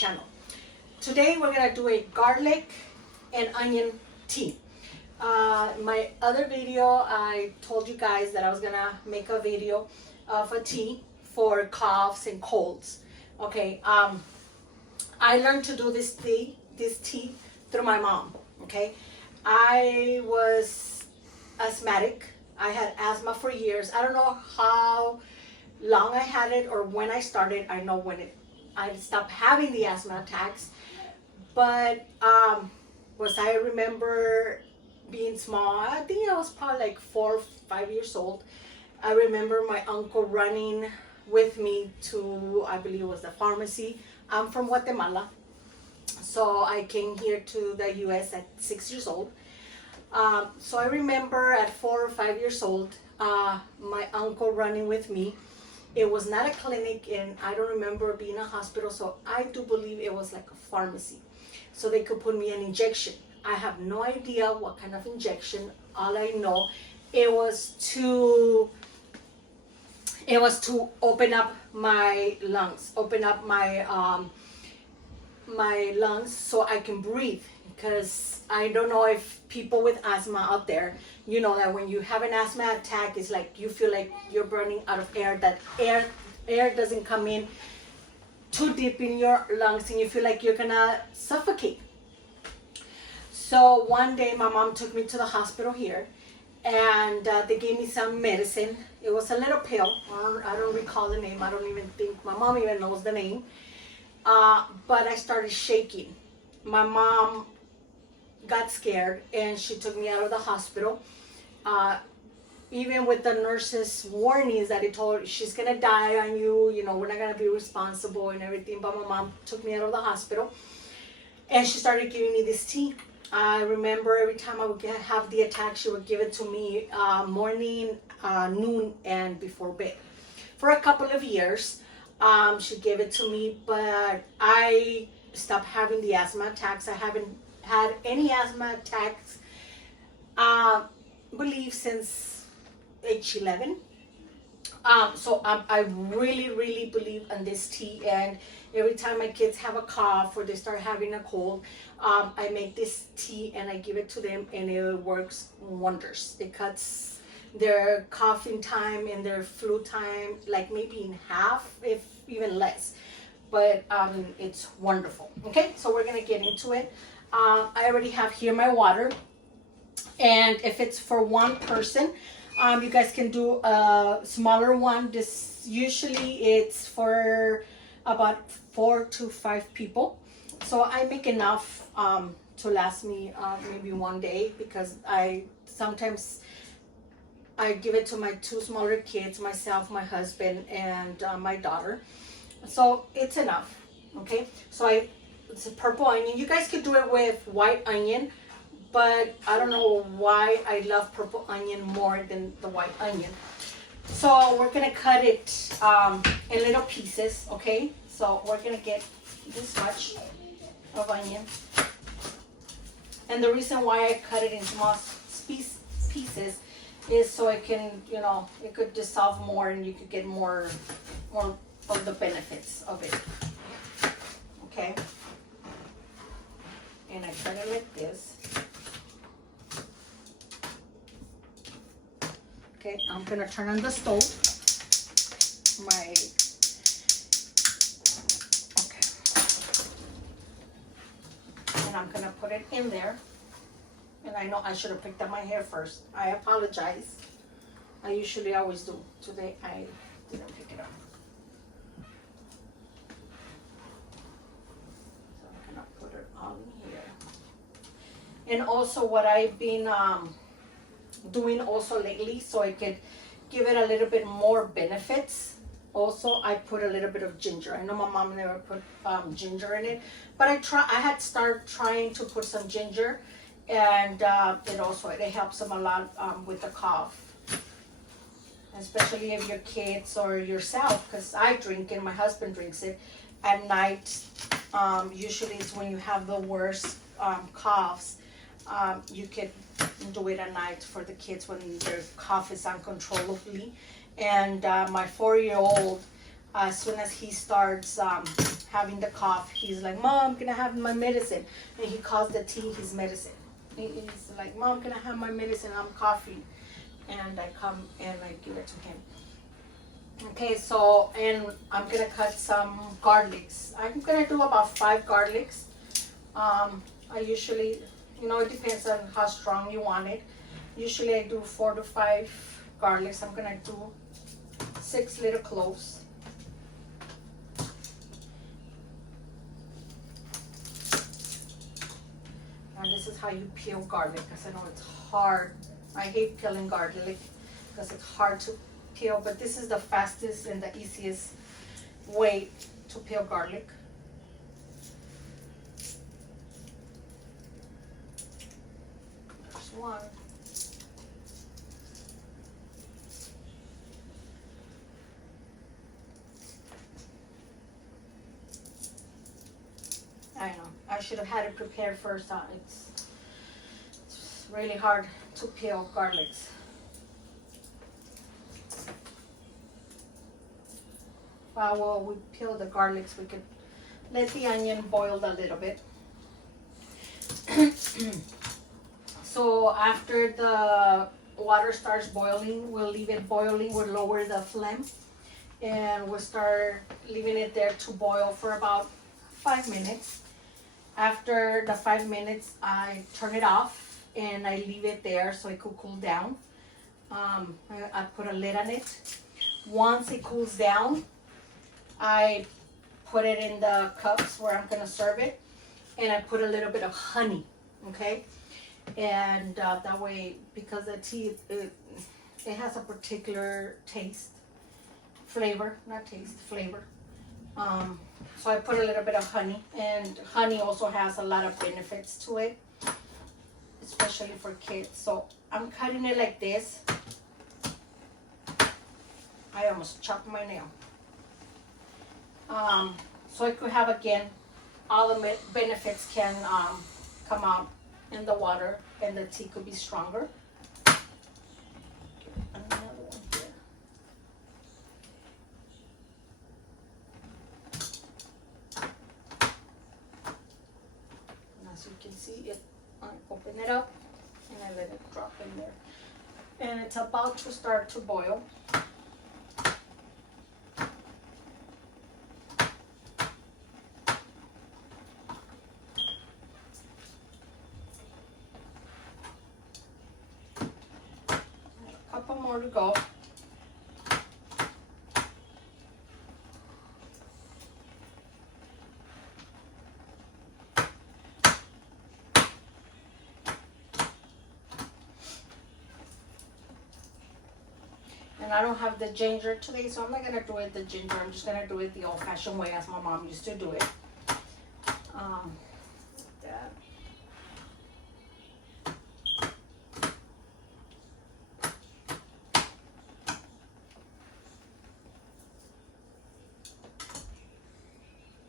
channel. Today we're gonna do a garlic and onion tea. My other video, I told you guys that I was gonna make a video of a tea for coughs and colds. Okay, I learned to do this tea through my mom. Okay, I was asthmatic. I had asthma for years. I don't know how long I had it or when I started. I know when I stopped having the asthma attacks, but I remember being small. I think I was probably like 4 or 5 years old. I remember my uncle running with me to, I believe it was the pharmacy. I'm from Guatemala, so I came here to the US at 6 years old. So I remember at 4 or 5 years old, my uncle running with me. It was not a clinic, and I don't remember being a hospital, so I do believe it was like a pharmacy. So they could put me an injection. I have no idea what kind of injection. All I know, it was to open up my lungs, open up my my lungs so I can breathe. Because I don't know if people with asthma out there, you know that when you have an asthma attack, it's like you feel like you're burning out of air, that air doesn't come in too deep in your lungs and you feel like you're gonna suffocate. So one day my mom took me to the hospital here, and they gave me some medicine. It was a little pill. I don't recall the name. I don't even think my mom even knows the name. But I started shaking. My mom got scared and she took me out of the hospital. Even with the nurse's warnings that they told her she's gonna die on you, you know, we're not gonna be responsible and everything, but my mom took me out of the hospital and she started giving me this tea. I remember every time I would have the attack, she would give it to me morning, noon, and before bed. For a couple of years, she gave it to me, but I stopped having the asthma attacks. I haven't had any asthma attacks, I believe since age 11. So I really believe in this tea, and every time my kids have a cough or they start having a cold, I make this tea and I give it to them, and it works wonders. It cuts their coughing time and their flu time like maybe in half, if even less. But it's wonderful. Okay, so we're gonna get into it. I already have here my water, and if it's for one person, you guys can do a smaller one. This usually it's for about 4 to 5 people, so I make enough to last me maybe one day, because I sometimes give it to my 2 smaller kids, myself, my husband, and my daughter. So it's enough. Okay, so it's a purple onion. You guys could do it with white onion, but I don't know why I love purple onion more than the white onion. So we're gonna cut it in little pieces. Okay, so we're gonna get this much of onion, and the reason why I cut it in small pieces is so it can, you know, it could dissolve more and you could get more of the benefits of it. Okay, and I cut it like this. Okay, I'm gonna turn on the stove. Okay, and I'm gonna put it in there. And I know I should have picked up my hair first. I apologize. I usually always do. Today I didn't pick it up. So I'm gonna put it on here. And also what I've been doing also lately, so I could give it a little bit more benefits. Also, I put a little bit of ginger. I know my mom never put ginger in it, but I had started trying to put some ginger, and it helps them a lot with the cough, especially if your kids or yourself, because I drink it, my husband drinks it at night. Usually it's when you have the worst coughs. You could do it at night for the kids when their cough is uncontrollably. And my 4-year-old, as soon as he starts having the cough, he's like, Mom, can I have my medicine? And he calls the tea his medicine. He's like, Mom, can I have my medicine? I'm coughing. And I come and I give it to him. Okay, so, and I'm gonna cut some garlics. I'm gonna do about 5 garlics. I usually, it depends on how strong you want it. Usually I do 4 to 5 garlics. I'm gonna do 6 little cloves. And this is how you peel garlic, because I know it's hard. I hate peeling garlic because it's hard to peel, but this is the fastest and the easiest way to peel garlic. There's one. I know, I should have had it prepared first. It's really hard to peel garlics. While we peel the garlics, we could let the onion boil a little bit. So after the water starts boiling, we'll leave it boiling. We'll lower the flame and we'll start leaving it there to boil for about 5 minutes. After the 5 minutes, I turn it off and I leave it there so it could cool down. I put a lid on it. Once it cools down, I put it in the cups where I'm gonna serve it, and I put a little bit of honey, okay? And that way, because the tea, it has a particular flavor. So I put a little bit of honey, and honey also has a lot of benefits to it, especially for kids. So I'm cutting it like this. I almost chopped my nail. So it could have, again, all the benefits can come out in the water, and the tea could be stronger. Another one here. And as you can see, I open it up and I let it drop in there. And it's about to start to boil. More to go. And I don't have the ginger today, so I'm not gonna do it the ginger. I'm just gonna do it the old-fashioned way, as my mom used to do it. That.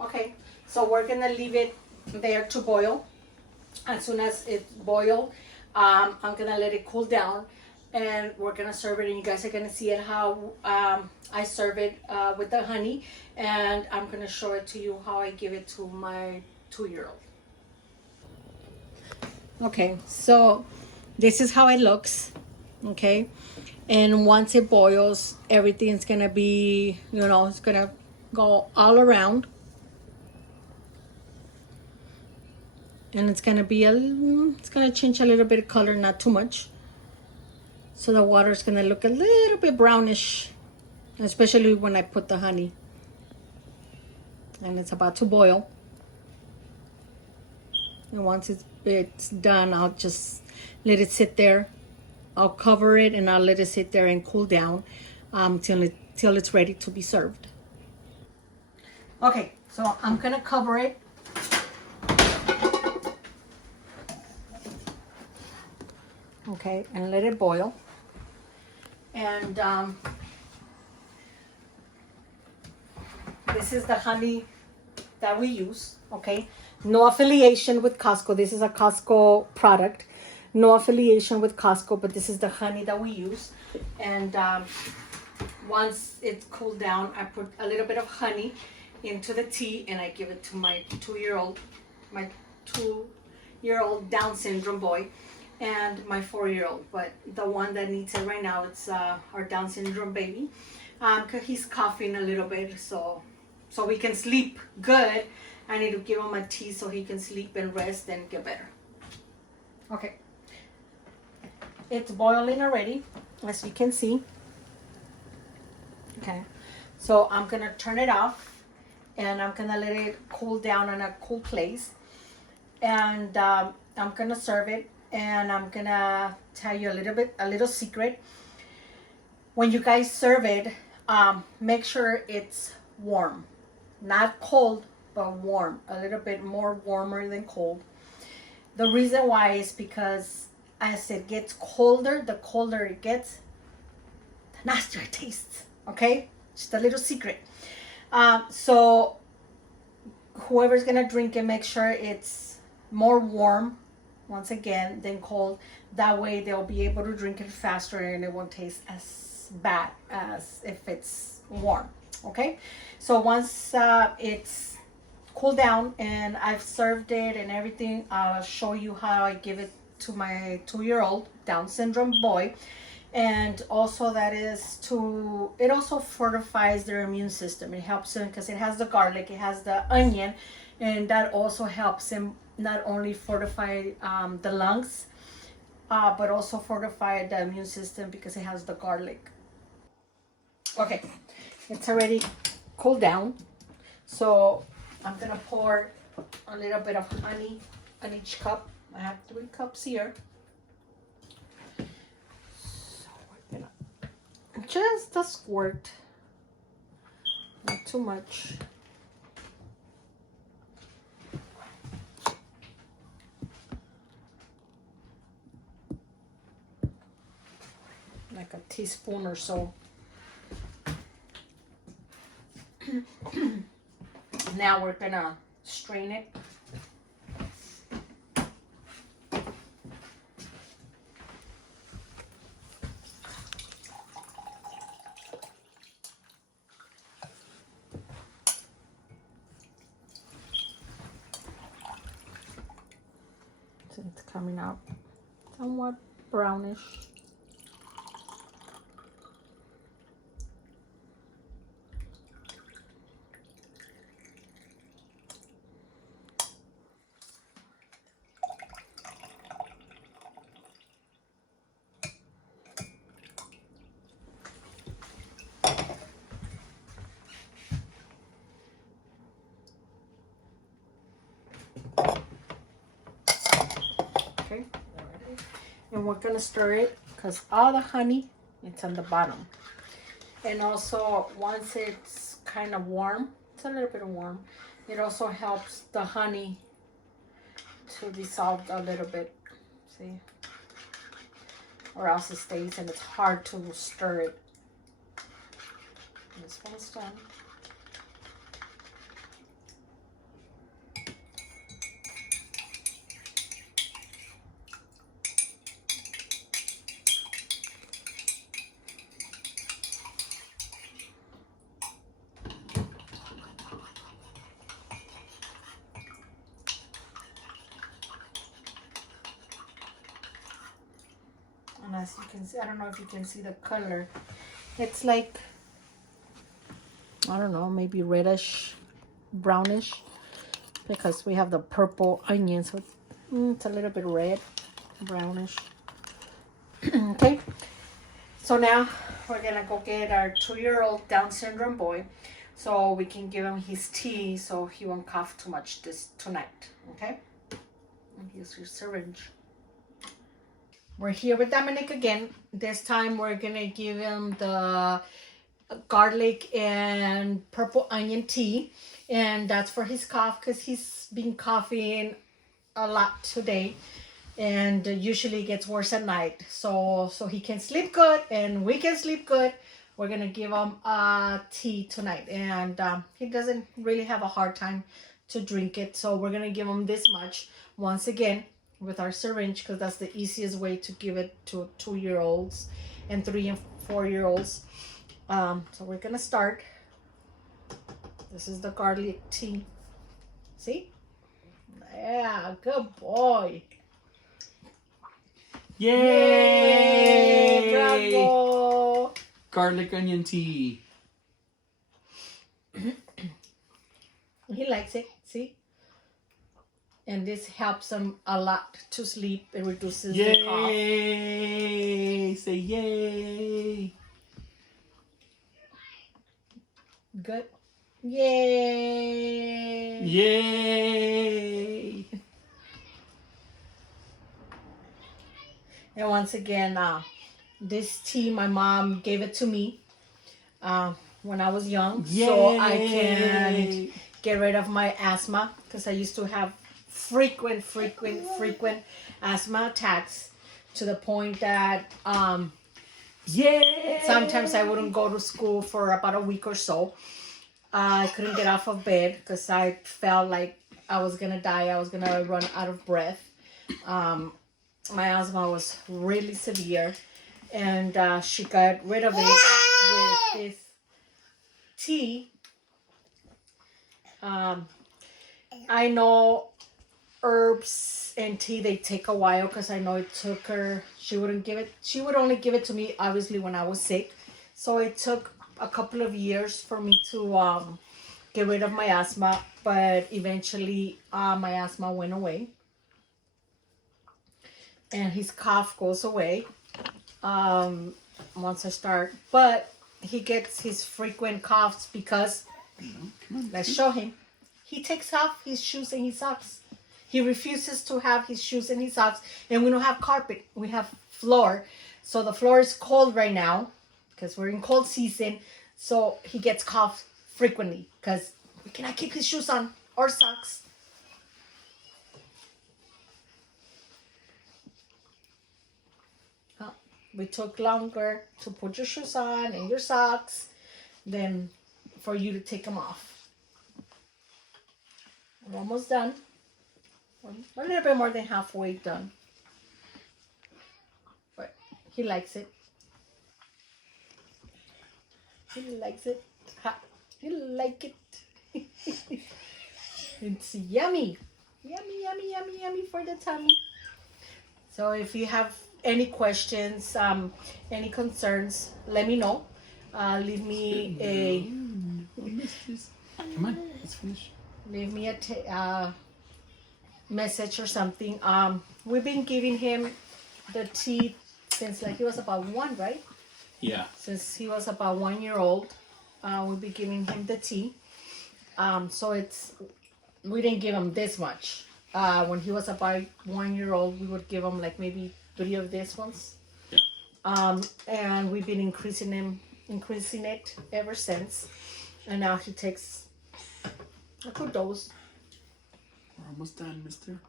Okay, so we're gonna leave it there to boil. As soon as it boils, I'm gonna let it cool down, and we're gonna serve it. And you guys are gonna see it how I serve it with the honey, and I'm gonna show it to you how I give it to my 2-year-old. Okay, so this is how it looks. Okay, and once it boils, everything's gonna be, it's gonna go all around. And it's gonna change a little bit of color, not too much. So the water is gonna look a little bit brownish, especially when I put the honey. And it's about to boil. And once it's done, I'll just let it sit there. I'll cover it and I'll let it sit there and cool down till it's ready to be served. Okay, so I'm gonna cover it. Okay, and let it boil. And this is the honey that we use, okay? No affiliation with Costco. This is a Costco product. No affiliation with Costco, but this is the honey that we use. And once it's cooled down, I put a little bit of honey, into the tea, and I give it to my 2-year-old Down syndrome boy, and my 4-year-old. But the one that needs it right now, it's our Down syndrome baby, because he's coughing a little bit, so we can sleep good. I need to give him a tea so he can sleep and rest and get better. Okay, it's boiling already, as you can see. Okay, so I'm gonna turn it off, and I'm gonna let it cool down in a cool place, and I'm gonna serve it. And I'm gonna tell you a little secret. When you guys serve it, make sure it's warm, not cold, but warm, a little bit more warmer than cold. The reason why is because as it gets colder, the colder it gets, the nastier it tastes. Okay, just a little secret. So whoever's gonna drink it, make sure it's more warm, once again, than cold. That way they'll be able to drink it faster, and it won't taste as bad as if it's warm. Okay, so once it's cooled down and I've served it and everything, I'll show you how I give it to my 2-year-old Down syndrome boy. And also it also fortifies their immune system. It helps them because it has the garlic, it has the onion, and that also helps them not only fortify the lungs, but also fortify the immune system because it has the garlic. Okay, it's already cooled down, so I'm gonna pour a little bit of honey on each cup. I have 3 cups here. So we're gonna just a squirt, not too much. Like a teaspoon or so. Now we're gonna strain it. So it's coming out somewhat brownish. Okay, and we're gonna stir it because all the honey, it's on the bottom. And also once it's kind of warm, it's a little bit warm, it also helps the honey to dissolve a little bit, see, or else it stays and it's hard to stir it. This one's done. And as you can see, I don't know if you can see the color. It's like, I don't know, maybe reddish, brownish, because we have the purple onion, so it's a little bit red, brownish. Okay, so now we're gonna go get our 2-year-old Down syndrome boy, so we can give him his tea so he won't cough too much tonight. Okay, and here's your syringe. We're here with Dominic again. This time we're gonna give him the garlic and purple onion tea, and that's for his cough because he's been coughing a lot today, and usually gets worse at night. So he can sleep good and we can sleep good. We're gonna give him a tea tonight, and he doesn't really have a hard time to drink it, so we're gonna give him this much once again with our syringe because that's the easiest way to give it to 2-year-olds and 3 and 4-year-olds. So we're gonna start. This is the garlic tea. See? Yeah, good boy. Yay! Bravo! Garlic onion tea. He likes it, see? And this helps him a lot to sleep. It reduces the cough. Yay! Say yay! Good. Yay! Yay! And once again, this tea, my mom gave it to me when I was young. Yay! So I can get rid of my asthma, because I used to have frequent asthma attacks, to the point that Yay! sometimes I wouldn't go to school for about a week or so. I couldn't get off of bed because I felt like I was gonna die. I was gonna run out of breath. My asthma was really severe, and she got rid of it with this tea. I know herbs and tea, they take a while, because I know it took her, she would only give it to me obviously when I was sick. So it took a couple of years for me to get rid of my asthma, but eventually my asthma went away. And his cough goes away once I start. But he gets his frequent coughs because, let's show him. He takes off his shoes and his socks. He refuses to have his shoes and his socks. And we don't have carpet. We have floor. So the floor is cold right now because we're in cold season. So he gets cough frequently because we cannot keep his shoes on or socks. We took longer to put your shoes on and your socks than for you to take them off. We're almost done. We're a little bit more than halfway done. But he likes it. He likes it. Ha. He like it. It's yummy. Yummy, yummy, yummy, yummy for the tummy. So if you have any questions, any concerns, let me know. Leave me a... Come on, let's finish. Leave me a message or something. We've been giving him the tea since like he was about 1, right? Yeah. Since he was about 1 year old, we'll be giving him the tea. So we didn't give him this much. When he was about 1 year old, we would give him like maybe 3 of these ones. Yeah. And we've been increasing it ever since. And now he takes a good dose. We're almost done, mister.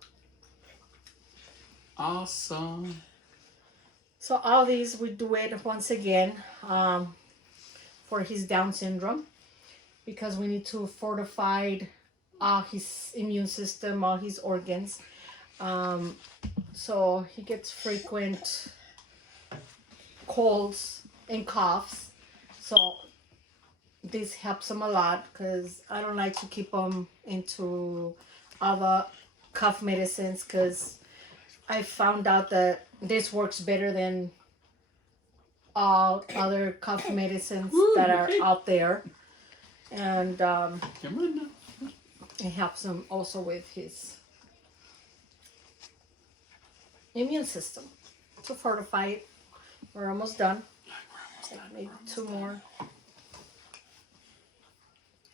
Awesome. So all these, we do it once again for his Down syndrome, because we need to fortify his immune system, all his organs. So he gets frequent colds and coughs. So this helps him a lot, because I don't like to keep him into other cough medicines, because I found out that this works better than all other cough medicines that are out there. And Come on now. it helps him also with his immune system to fortify it. We're almost done. Maybe 2 more.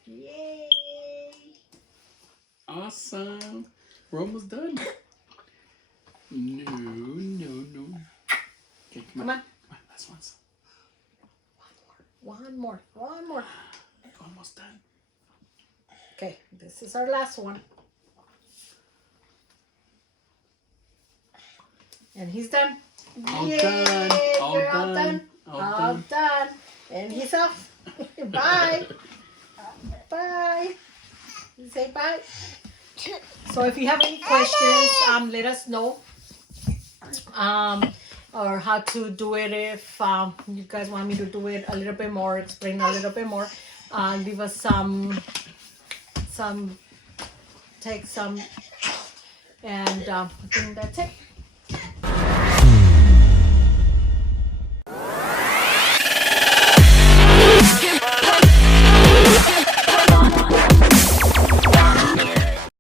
Yay! Awesome. We're almost done. No. Okay, come on. Come on, last ones. One more. Almost done. Okay, this is our last one. And he's done. All Yay! done. All They're done. All done. And he's off. Bye. Bye. Say bye. So if you have any questions, let us know. Or how to do it if you guys want me to do it a little bit more, explain a little bit more. leave us take some, and I think that's it.